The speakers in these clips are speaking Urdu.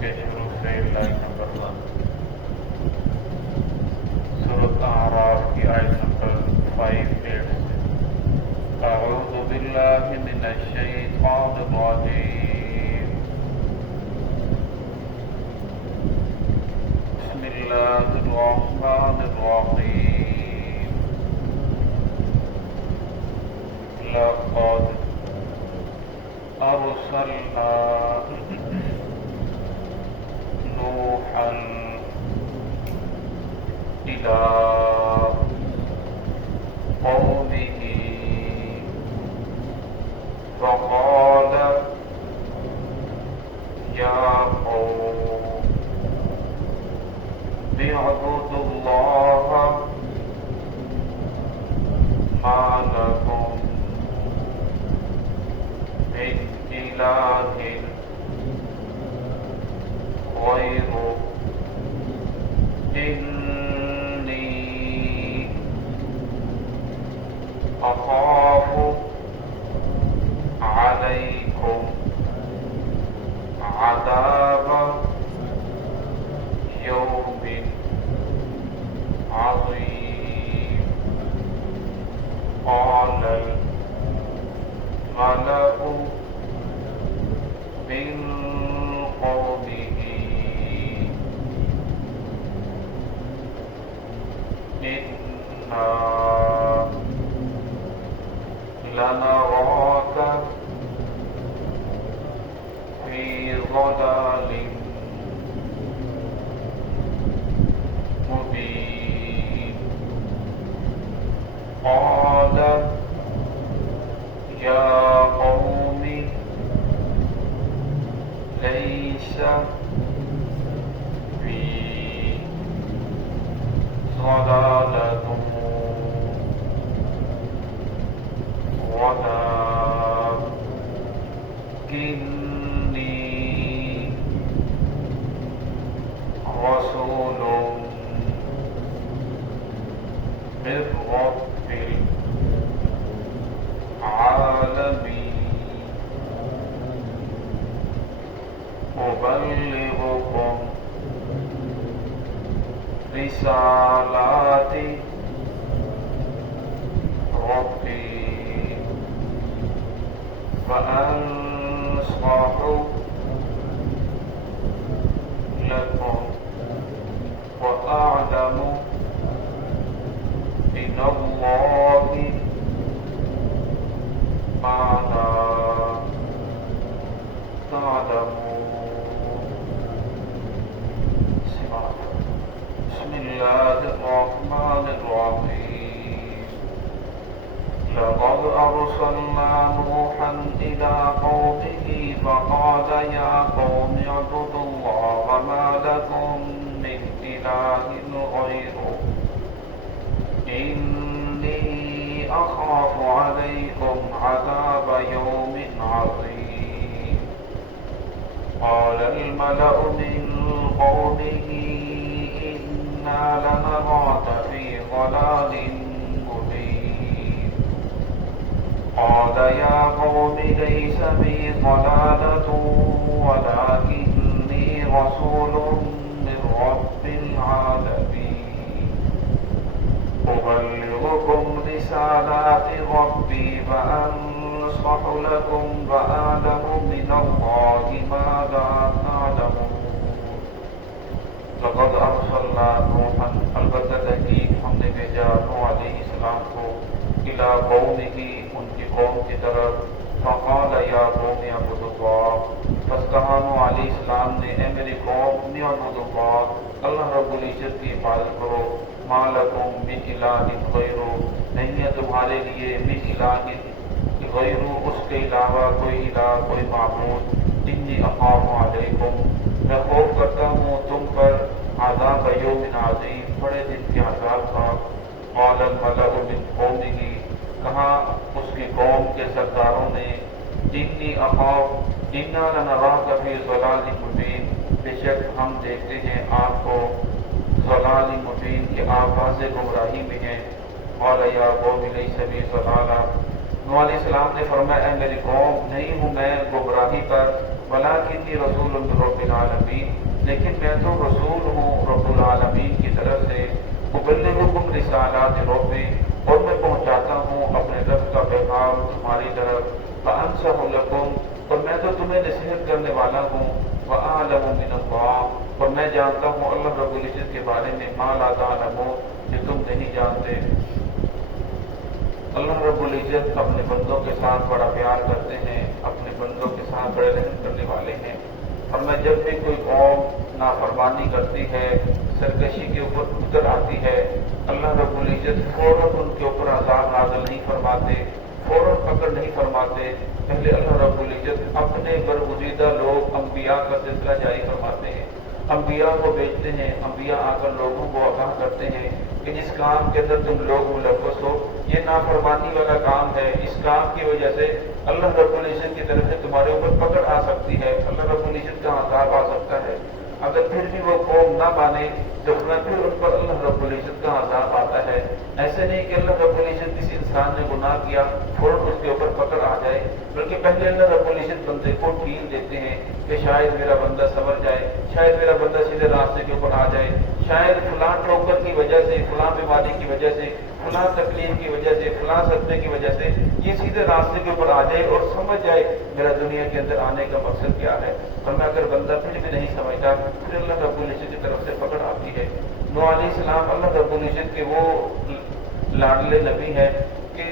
کے شروع سے لائن نمبر 1 سورۃ اعراف کی آیت نمبر 58 سے اعوذ باللہ من الشیطان الرجیم بسم اللہ الرحمن الرحیم لقد ارسلنا نوحا إلى قومه فقال يا قوم اعبدوا الله ما لكم من إله غيره إني أخاف عليكم عذاب يوم عظيم قال الملأ من قومه إنا لنراك في ضلال مبين قال يا قوم ليس بي ضلالة ولكني رسول من رب العالمين أبلغكم رسالات ربي فأنصح لكم وأعلم من الله ما لا تعلمون بسم الله الرحمن الرحيم لقد أرسلنا نوحا إلى قومه فقال يا قوم اعبدوا الله ما لكم من إله غيره إني أخاف عليكم عذاب يوم عظيم قال الملأ من قومه إنا لنراك في ضلال مبين قال يا قوم ليس بي ضلالة ولكني رسول من رب العالمين أبلغكم رسالات ربي فأنصح لكم وأعلم من الله ما لا تعلمون لقد ارسلنا نوحا البتہ تحقیق ہم نے بھیجا نوح علیہ السلام کو الى قومه ان کی قوم کی طرف فقال یا قوم اعبدوا اللہ پس کہا نوح علیہ السلام نے اے میری قوم اعبدوا اللہ اللہ رب العزت کی عبادت کرو ما لکم من الہ غیرہ نہیں ہے تمہارے لیے من الہ غیرہ اس کے علاوہ کوئی الہ کوئی معبود انی اخاف علیکم میں خوف کرتا ہوں تم پر عذاب یوم عظیم بڑے دن کے عذاب کا قال الملأ من قومه کہا اس کی قوم کے سرداروں نے انی اخاف انا لنراک فی ضلال مبین بے شک ہم دیکھتے ہیں آپ کو ضلال مبین کہ آپ واضح گمراہی میں ہیں قال یا قوم لیس بی ضلالہ نوح علیہ السلام نے فرمایا اے میری قوم نہیں ہوں میں گمراہی پر ولکنی رسول من رب العالمین لیکن میں تو رسول ہوں رب العالمین کی طرف سے، مبلغکم رسالات ربی، اور میں پہنچاتا ہوں اپنے رب کا پیغام تمہاری طرف، فانصح لکم، اور میں تو تمہیں نصیحت کرنے والا ہوں، واعلم من اللہ، اور میں جانتا ہوں اللہ رب العزت کے بارے میں ما لا تعلمون، جو تم نہیں جانتے۔ اللہ رب العزت اپنے بندوں کے ساتھ بڑا پیار کرتے ہیں، اپنے بندوں کے ساتھ بڑے رحم کرنے والے ہیں، اور میں جب بھی کوئی قوم نافرمانی کرتی ہے، سرکشی کے اوپر اتر آتی ہے، اللہ رب العزت فوراً ان کے اوپر عذاب نازل نہیں فرماتے، فوراً پکڑ نہیں فرماتے، پہلے اللہ رب العزت اپنے برگزیدہ لوگ انبیاء کا سلسلہ جاری فرماتے ہیں، انبیاء کو بھیجتے ہیں، انبیاء آ کر لوگوں کو آگاہ کرتے ہیں کہ جس کام کے اندر تم لوگ ملوث ہو یہ نافرمانی والا کام ہے، اس کام کی وجہ سے اللہ رب العزت کی طرف سے تمہارے اوپر پکڑ آ سکتی ہے، اللہ رب العزت کا عذاب آ سکتا ہے۔ اگر پھر بھی وہ قوم نہ مانے تو پھر ان پر اللہ رب العزت کا عذاب آتا ہے۔ ایسے نہیں کہ اللہ رب العزت کسی انسان نے گناہ کیا فوراً اس کے اوپر پکڑ آ جائے، بلکہ پہلے اللہ رب العزت بندے کو ڈھیل دیتے ہیں کہ شاید میرا بندہ سنور جائے، شاید میرا بندہ سیدھے راستے کے اوپر آ جائے، شاید فلاں ٹھوکر کی وجہ سے، فلاں بیماری کی وجہ سے، فلاں تکلیف کی وجہ سے، فلاں صدمے کی وجہ سے یہ سیدھے راستے کے اوپر آ جائے اور سمجھ جائے میرا دنیا کے اندر آنے کا مقصد کیا ہے۔ ورنہ اگر بندہ پھر بھی نہیں سمجھتا پھر اللہ رب العزت کی طرف سے پکڑ آتی ہے۔ نوح علیہ السلام اللہ رب العزت کے وہ لاڈلے نبی ہیں کہ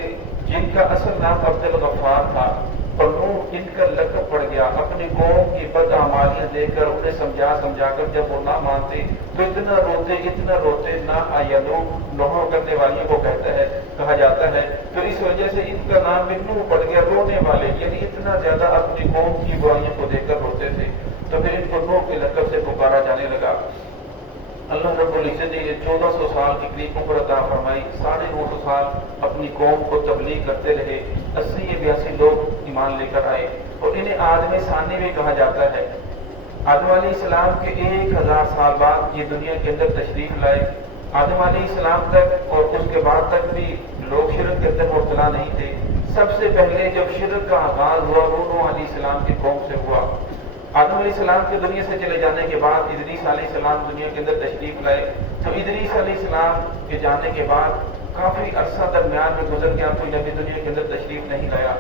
جن کا اصل نام عبد الغفار تھا، اور نوح ان کا لقب پڑ گیا، اپنی قوم کی بدعمالیاں دیکھ کر انہیں سمجھا کر جب وہ نہ مانتے تو اتنا روتے نہ آیا نوح کرنے والیوں کو کہا جاتا ہے، تو اس وجہ سے ان کا نام بھی نوح پڑ گیا، رونے والے، یعنی اتنا زیادہ اپنی قوم کی برائیوں کو دیکھ کر روتے تھے، تو پھر ان کو نوح کے لقب سے پکارا جانے لگا۔ اللہ رب العزت نے یہ 1400 سال کی قریب عمر عطا فرمائی، 950 سال اپنی قوم کو تبلیغ کرتے رہے، 80-82 لوگ ایمان لے کر آئے، اور انہیں آدم ثانی بھی کہا جاتا ہے۔ آدم علیہ السلام کے 1000 سال بعد یہ دنیا کے اندر تشریف لائے۔ آدم علیہ السلام تک اور اس کے بعد تک بھی لوگ شرک کے اندر مبتلا نہیں تھے۔ سب سے پہلے جب شرک کا آغاز ہوا وہ نوح علیہ السلام کی قوم سے ہوا۔ آدم علیہ السلام کے دنیا سے چلے جانے کے بعد ادریس علیہ السلام دنیا کے اندر تشریف لائے، تو ادریس علیہ السلام کے جانے کے بعد کافی عرصہ درمیان میں گزر گیا، کوئی نبی دنیا کے اندر تشریف نہیں لایا۔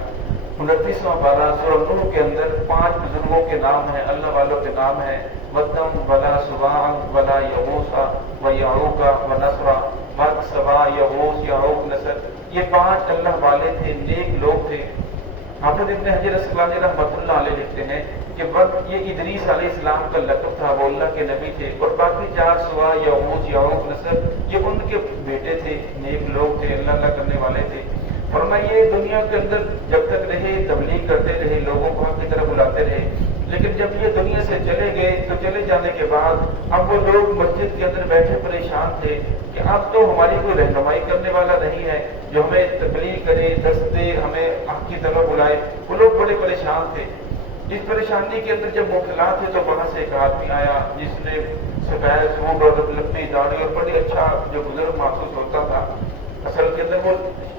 29واں پارہ سورہ نوح کے اندر 5 بزرگوں کے نام ہیں، اللہ والوں کے نام ہیں، ودم ولا سواع ولا یغوث و یعوق و نصر، ود سواع یغوث یعوق نصر، یہ 5 اللہ والے تھے، نیک لوگ تھے۔ حافظ ابن حجر اسقلانی رحمۃ اللہ علیہ لکھتے ہیں کہ یہ ادریس علیہ السلام کا لقب تھا، وہ اللہ کے نبی تھے، اور باقی 4 سوا یغوث یعوق نصر یہ ان کے بیٹے تھے، نیک لوگ تھے، اللہ کرنے والے تھے۔ فرمایا یہ دنیا کے اندر جب تک رہے تبلیغ کرتے رہے، لوگوں کو حق کی طرف بلاتے رہے، لیکن جب یہ دنیا سے چلے گئے تو چلے جانے کے بعد اب وہ لوگ مسجد کے اندر بیٹھے پریشان تھے کہ اب تو ہماری کوئی رہنمائی کرنے والا نہیں ہے جو ہمیں تبلیغ کرے، دست دے، ہمیں حق کی طرف بلائے۔ وہ لوگ بڑے پریشان تھے۔ اس پریشانی کے اندر جب مبتلا تھے تو وہاں سے ایک آدمی آیا جس نے سفید سوٹ اور لمبی داڑھی اور بڑی اچھا جو بزرگ محسوس ہوتا تھا، اصل کے اندر وہ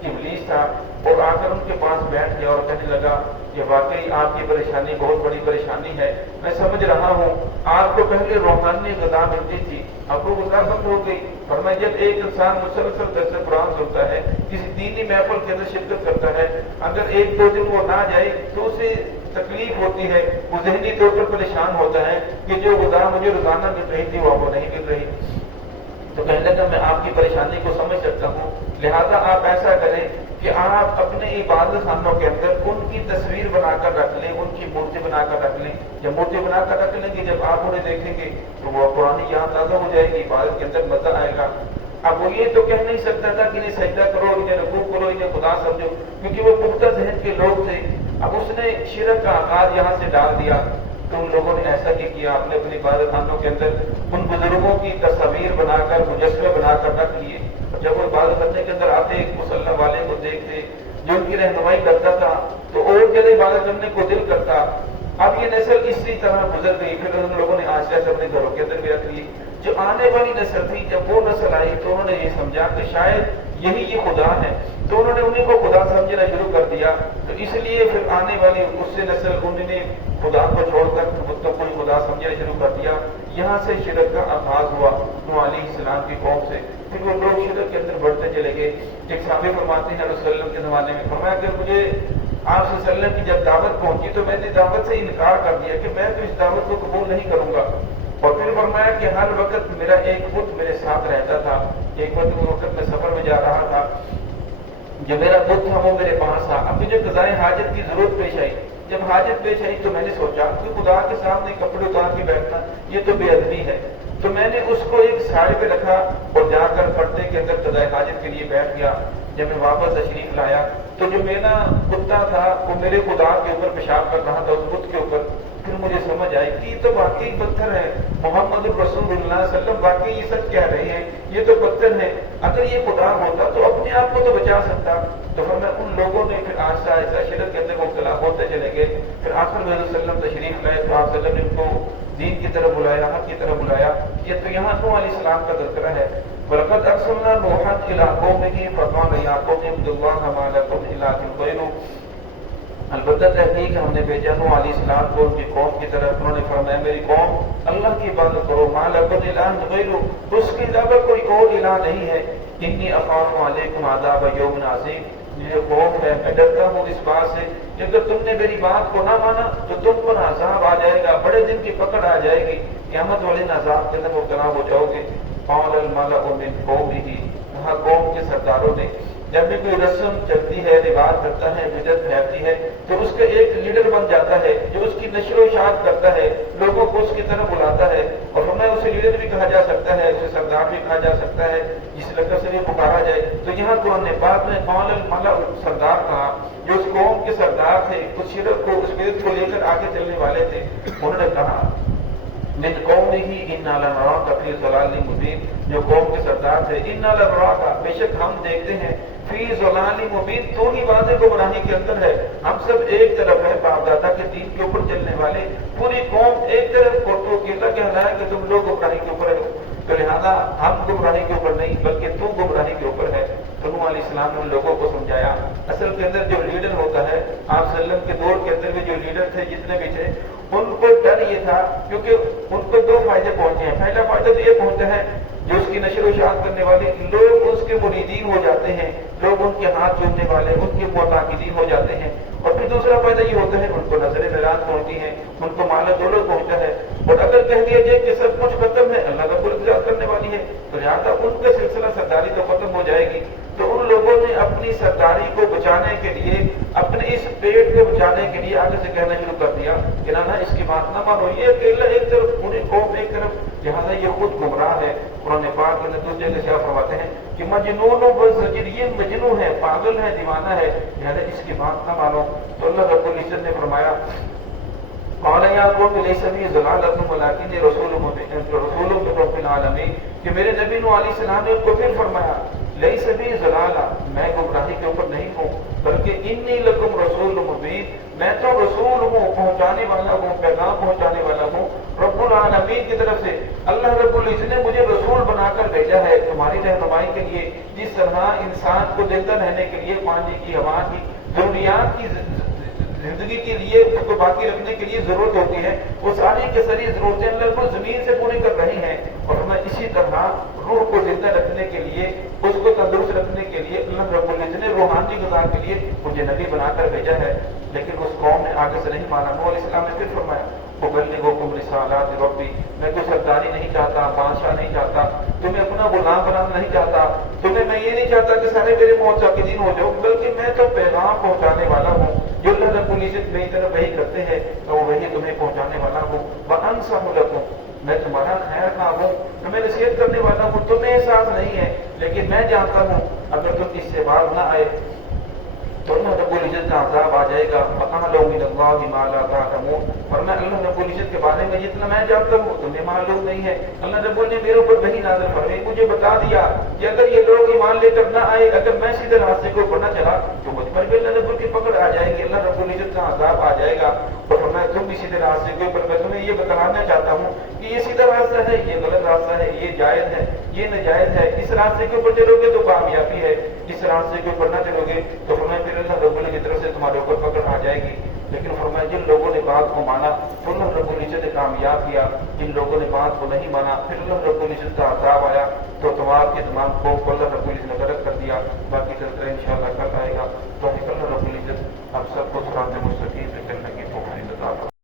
ابلیس تھا، اور آ کر ان کے پاس بیٹھ گیا اور کہنے لگا کہ واقعی آپ کی پریشانی بہت بڑی پریشانی ہے، میں سمجھ رہا ہوں آپ کو پہلے روحانی غذا ملتی تھی، اب وہ غذا بند ہو گئی۔ فرمایا جب ایک انسان مسلسل درس قرآن سنتا ہے، کسی دینی محفل کے اندر شرکت کرتا ہے، اگر 1-2 دن وہ نہ جائے تو اسے تکلیف ہوتی ہے، وہ ذہنی طور پر پریشان ہوتا ہے کہ جو غذا مجھے روزانہ مل رہی تھی وہ نہیں مل رہی۔ تو کہنے لگا میں آپ کی پریشانی کو سمجھ سکتا ہوں، لہذا آپ ایسا کریں کہ آپ اپنے عبادت خانوں کے اندر ان کی تصویر بنا کر رکھ لیں، ان کی مورتی بنا کر رکھ لیں۔ جب مورتی بنا کر رکھ لیں گے، جب آپ انہیں دیکھیں گے تو وہ پرانی یاد تازہ ہو جائے گی، عبادت کے اندر مزہ آئے گا۔ اب وہ یہ تو کہہ نہیں سکتا تھا کہ انہیں سجدہ کرو، انہیں رکوع کرو، انہیں خدا سمجھو، کیونکہ وہ پختہ ذہن کے لوگ تھے۔ اب اس نے شرک کا آغاز یہاں سے ڈال دیا، تو ان لوگوں نے ایسا ہی کیا، اپنے اپنی عبادت خانوں کے اندر ان بزرگوں کی تصاویر بنا کر، مجسمے بنا کر رکھ لیے۔ جب وہ عبادت کرنے کے اندر آتے اس اللہ والے کو دیکھتے جو ان کی رہنمائی کرتا تھا تو اور زیادہ عبادت کرنے کو دل کرتا۔ اب یہ نسل اسی طرح گزر گئی، پھر ان لوگوں نے آج سے اپنے گھروں کے اندر بھی رکھ لی، جو آنے والی نسل تھی جب وہ نسل آئی تو انہوں نے یہ سمجھا کہ شاید یہی یہ خدا ہے، تو انہوں نے انہیں کو خدا سمجھنا شروع کر دیا. تو اس لیے پھر آنے والی اس سے نسل انہوں نے خدا کو چھوڑ کر بتوں کو خدا سمجھنا شروع کر دیا. یہاں سے شرک کا آغاز ہوا نوح علیہ السلام کی قوم سے. پھر وہ لوگ شرک کے اندر بڑھتے چلے گئے. ایک صحابی فرماتے ہیں رسول اللہ کے زمانے میں فرمایا کہ مجھے آپ صلی اللہ علیہ وسلم کی جب دعوت پہنچی تو میں نے دعوت سے انکار کر دیا کہ میں تو اس دعوت کو قبول نہیں کروں گا. اور پھر فرمایا کہ ہر وقت میرا ایک بت میرے ساتھ رہتا تھا. ایک وقت میں سفر میں جا رہا تھا، جو میرا بت تھا وہ میرے پاس تھا. اب مجھے قضائے حاجت کی ضرورت پیش آئی. جب حاجت پیش آئی تو میں نے سوچا کہ خدا کے سامنے کپڑے اتار کے بیٹھنا یہ تو بے ادبی ہے. تو میں نے اس کو ایک سائے پہ رکھا اور جا کر پردے کے اندر قضائے حاجت کے لیے بیٹھ گیا. جب میں واپس تشریف لایا تو جو میرا کتا تھا وہ میرے خدا کے اوپر پیشاب کر رہا تھا، اس بت کے اوپر. پھر مجھے سمجھ آئی کہ یہ تو واقعی پتھر ہے، محمد رسول اللہ صلی اللہ علیہ وسلم واقعی یہ سچ کہہ رہے ہیں، یہ تو پتھر ہے. اگر یہ خدا ہوتا تو اپنے آپ کو تو بچا سکتا. تو پھر میں ان لوگوں نے پھر آہستہ آہستہ شرک کے اندر مبتلا ہوتے چلے گئے. پھر آخر میں وسلم تشریف لائے تو آپ وسلم نے ان کو دین کی طرف بلایا، حق کی طرف بلایا. یہ تو یہاں نوح علیہ السلام کا تذکرہ ہے. وَلَقَدْ أَرْسَلْنَا نُوحًا إِلَىٰ قَوْمِهِ فَقَالَ يَا قَوْمِ اعْبُدُوا اللَّهَ مَا لَكُمْ مِنْ إِلَٰهٍ غَيْرُهُ. البتہ تحقیق ہم نے بھیجا نوح علیہ السلام کو ان کی قوم کی طرف. انہوں نے فرمایا میری قوم اللہ کی عبادت کرو، مَا لَكُمْ مِنْ إِلَٰهٍ غَيْرُهُ، اس کے علاوہ کوئی اور الہ نہیں ہے. إِنِّي أَخَافُ عَلَيْكُمْ عَذَابَ يَوْمٍ عَظِيمٍ. یہ قوم ہے میں ڈرتا ہوں اس بات سے کہ اگر تم نے میری بات کو نہ مانا تو تم پر عذاب آ جائے گا، بڑے دن کی پکڑ آ جائے گی، قیامت والے عذاب کے اندر مبتلا ہو جاؤ گے. قال الملأ من قومه، وہاں قوم کے سرداروں نے جب بھی کوئی رسم چلتی ہے، رواج کرتا ہے، بدعت پھیلتی ہے تو اس کا ایک لیڈر بن جاتا ہے جو اس کی نشر و اشاعت کرتا ہے، لوگوں کو اس کی طرف بلاتا ہے. اور ہمیں اسے لیڈر بھی کہا جا سکتا ہے، اسے سردار بھی کہا جا سکتا ہے، جس لقب سے بھی پکارا جائے. تو یہاں قرآن پاک میں قال الملأ سردار کہا، جو اس قوم کے سردار تھے، اس شرک کو اس بدعت کو لے کر آگے چلنے والے تھے. انہوں نے کہا من قومه انا لنراک فی ضلال مبین، جو قوم کے سردار تھے، انا لنراک بے شک ہم دیکھتے ہیں، فی ضلال مبین تو ہی واضح گمراہی کے اندر ہے. ہم سب ایک طرف ہے، باپ دادا کے دین کے اوپر چلنے والے، پوری قوم ایک طرف کو تو کہتا کہنا ہے کہ تم لوگ گمراہی کے اوپر ہو، تو لہٰذا ہم گمراہی کے اوپر نہیں بلکہ تو گمراہی کے اوپر ہے. تو نوح علیہ السلام نے ان لوگوں کو سمجھایا. اصل کے اندر جو لیڈر ہوتا ہے، آپ صلی اللہ علیہ وسلم کے دور کے اندر بھی جو لیڈر تھے جتنے بھی تھے، ان کو ڈر یہ تھا کیونکہ ان کو دو فائدے پہنچے ہیں. پہلا فائدہ تو یہ پہنچتا ہے جو اس کی نشر و اشاعت کرنے والے لوگ اس کے مریدین ہو جاتے ہیں، لوگ ان کے ہاتھ چومنے والے ان کے معتقدین ہو جاتے ہیں. اور پھر دوسرا فائدہ یہ ہوتا ہے ان کو نظر نراز پہنچتی ہے، ان کو مال و دولت پہنچتا ہے. اور اگر کہہ دیا جائے کہ سب کچھ ختم ہے، اللہ کا پورا کرنے والی ہے، تو لہٰذا ان کا سلسلہ سرداری تو ختم ہو جائے گی. تو ان لوگوں نے اپنی سرداری کو بچانے کے لیے، اپنے اس پیٹ کو بچانے کے لیے آگے سے کہنا شروع کر دیا کہ نہ اس کی بات نہ مانو، یہ اکیلا ایک طرف پوری قوم ایک طرف، لہٰذا یہ خود گمراہ ہے. قرآن پاک کے اندر دوسرے جگہ فرماتے ہیں کہ مجنون و بزجر، یہ مجنون ہے، پاگل ہے، دیوانہ ہے، لہٰذا اس کی بات نہ مانو. تو اللہ رب العزت نے فرمایا قال یا قوم لیس بی ضلالۃ ولکن رسول من رب العالمین، کہ میرے نبی نوح علیہ السلام نے ان کو پھر فرمایا لیس بی ضلالہ، میں گمراہی کے اوپر نہیں ہوں، بلکہ انی لکم رسول مبین، میں تو رسول ہوں، پہنچانے والا ہوں، پیغام پہنچانے والا ہوں رب العالمین کی طرف سے. اللہ رب العزت نے مجھے رسول بنا کر بھیجا ہے تمہاری رہنمائی کے لیے. جس طرح انسان کو زندہ رہنے کے لیے پانی کی، ہوا کی، ضروریات کی، زندگی کے لیے اس کو باقی رکھنے کے لیے ضرورت ہوتی ہے، وہ ساری کی ساری ضرورتیں اللہ کو زمین سے پوری کر رہی ہیں. اور ہمیں اسی طرح روح کو زندہ رکھنے کے لیے، اس کو تندرست رکھنے کے لیے اللہ رب العزت نے روحانی غذا کے لیے مجھے نبی بنا کر بھیجا ہے. لیکن اس قوم نے آگے سے نہیں مانا. نوح علیہ السلام نے پھر فرمایا أبلغكم رسالات ربی، میں کوئی سرداری نہیں چاہتا، بادشاہ نہیں چاہتا، تمہیں اپنا غلام بنانا نہیں چاہتا، تمہیں میں یہ نہیں چاہتا کہ سارے میرے معتقدین ہو جاؤ، بلکہ میں تو پیغام پہنچانے والا ہوں. جو اللہ رب العزت میری طرف وہی کرتے ہیں تو وہی تمہیں پہنچانے والا ہوں. وأنصح لكم، میں تمہارا خیر خواہ ہوں، تمہیں نصیحت کرنے والا ہوں. تمہیں احساس نہیں ہے لیکن میں جانتا ہوں اگر تم اس سے باز نہ آئے تو اللہ رب العزت کا عذاب آ جائے گا. وَأَعْلَمُ مِنَ اللَّهِ مَا لَا تَعْلَمُونَ، اور میں اللہ رب العزت کے بارے میں جتنا میں جانتا ہوں تمہیں معلوم نہیں ہے. اللہ رب العزت نے میرے اوپر وحی نازل فرمائی، مجھے بتا دیا کہ اگر یہ لوگ ایمان لے کر نہ آئے، اگر میں سیدھے راستے کو اوپر نہ چلا تو مجھ پر بھی اللہ رب کی پکڑ آ جائے گی، اللہ رب العزت کا عذاب آ جائے گا۔ اور میں تم بھی سیدھے راستے کے اوپر، میں تمہیں یہ بتلانا چاہتا ہوں کہ یہ سیدھا راستہ ہے، یہ غلط راستہ ہے، یہ جائز ہے، یہ ناجائز ہے۔ اس راستے کے اوپر چلو گے تو کامیابی ہے، اس راستے کے اوپر نہ چلو گے تو ہمیں پھر اللہ رب العزت کی طرف سے تمہارے اوپر پکڑ آ جائے گی۔ لیکن فرمایا جن لوگوں نے بات کو مانا تو اللہ رب العزت نے کامیاب کیا، جن لوگوں نے بات کو نہیں مانا پھر اللہ رب العزت کا عذاب آیا تو تمام کے تمام قوم کو اللہ رب العزت نے غرق کر دیا۔ باقی سلسلہ انشاءاللہ کل آئے گا۔ تو اللہ رب العزت ہم سب کو صراط مستقیم پہ چلنے کی توفیق عطا فرمائے۔